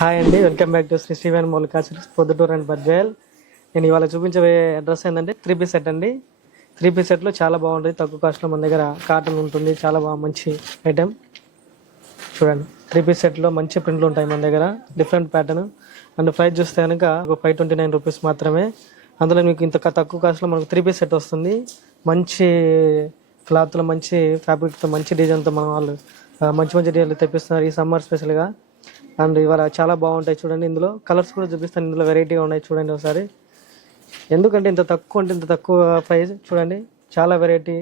Hi అండి, welcome back to Sri Sreeveni Mowlika Silks Proddatur and Badvel. నేను ఇవాళ చూపించబోయే అడ్రస్ ఏంటంటే 3 పీస్ సెట్ అండి. 3 పీస్ సెట్లో చాలా బాగుంటుంది, తక్కువ కాస్ట్లో మన దగ్గర కాటన్ ఉంటుంది. చాలా బాగా మంచి ఐటెం చూడండి. 3 పీస్ సెట్లో మంచి ప్రింట్లు ఉంటాయి మన దగ్గర, డిఫరెంట్ ప్యాటర్న్. అండ్ ప్రైస్ చూస్తే కనుక 529 రూపీస్ మాత్రమే. అందులో మీకు ఇంత తక్కువ కాస్ట్లో మనకు 3 పీస్ సెట్ వస్తుంది. మంచి క్లాత్లో, మంచి ఫ్యాబ్రిక్తో, మంచి డిజైన్తో మన వాళ్ళు మంచి మంచి డిజైన్లు తెప్పిస్తున్నారు ఈ సమ్మర్ స్పెషల్గా. అండ్ ఇవాళ చాలా బాగుంటాయి చూడండి. ఇందులో కలర్స్ కూడా చూపిస్తాను, ఇందులో వెరైటీగా ఉన్నాయి చూడండి ఒకసారి. ఎందుకంటే ఇంత తక్కువ ప్రైస్ చూడండి, చాలా వెరైటీ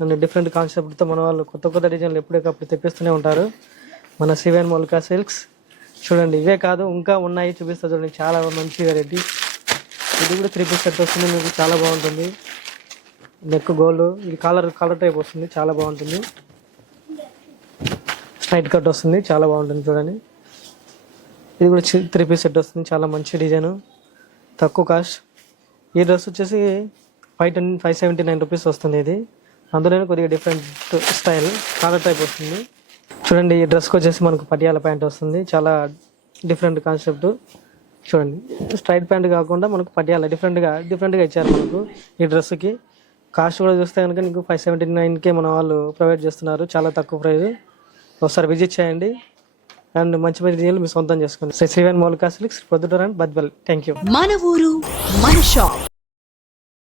అండ్ డిఫరెంట్ కాన్సెప్ట్తో మన వాళ్ళు కొత్త కొత్త డిజైన్లు ఎప్పటికప్పుడు తెప్పిస్తూనే ఉంటారు మన శ్రీవేణి మౌలిక సిల్క్స్. చూడండి, ఇవే కాదు ఇంకా ఉన్నాయి, చూపిస్తా చూడండి. చాలా మంచి వెరైటీ. ఇది కూడా 3 పీస్ సెట్ వస్తుంది, మీకు చాలా బాగుంటుంది. నెక్ గోల్డ్, ఇది కలర్ టైప్ వస్తుంది, చాలా బాగుంటుంది. స్ట్రైట్ కట్ వస్తుంది, చాలా బాగుంటుంది చూడండి. ఇది కూడా 3 పీస్ సెట్ వస్తుంది, చాలా మంచి డిజైన్, తక్కువ కాస్ట్. ఈ డ్రెస్ వచ్చేసి 579 రూపీస్ వస్తుంది. ఇది అందులోనే కొద్దిగా డిఫరెంట్ స్టైల్ కాలర్ టైప్ వస్తుంది చూడండి. ఈ డ్రెస్కి వచ్చేసి మనకు పటియాల ప్యాంట్ వస్తుంది, చాలా డిఫరెంట్ కాన్సెప్ట్ చూడండి. స్ట్రైట్ ప్యాంట్ కాకుండా మనకు పటియాల డిఫరెంట్గా ఇచ్చారు మనకు ఈ డ్రెస్కి. కాస్ట్ కూడా చూస్తే కనుక నీకు 579కే మన వాళ్ళు ప్రొవైడ్ చేస్తున్నారు, చాలా తక్కువ ప్రైస్. ఒకసారి విజిట్ చేయండి అండ్ మంచి మంచి డిజైన్లు మీ సొంతం చేసుకోండి. Sriveni Mowlika Silks, Proddatur and Badvel. Thank you. మన ఊరు మన షాప్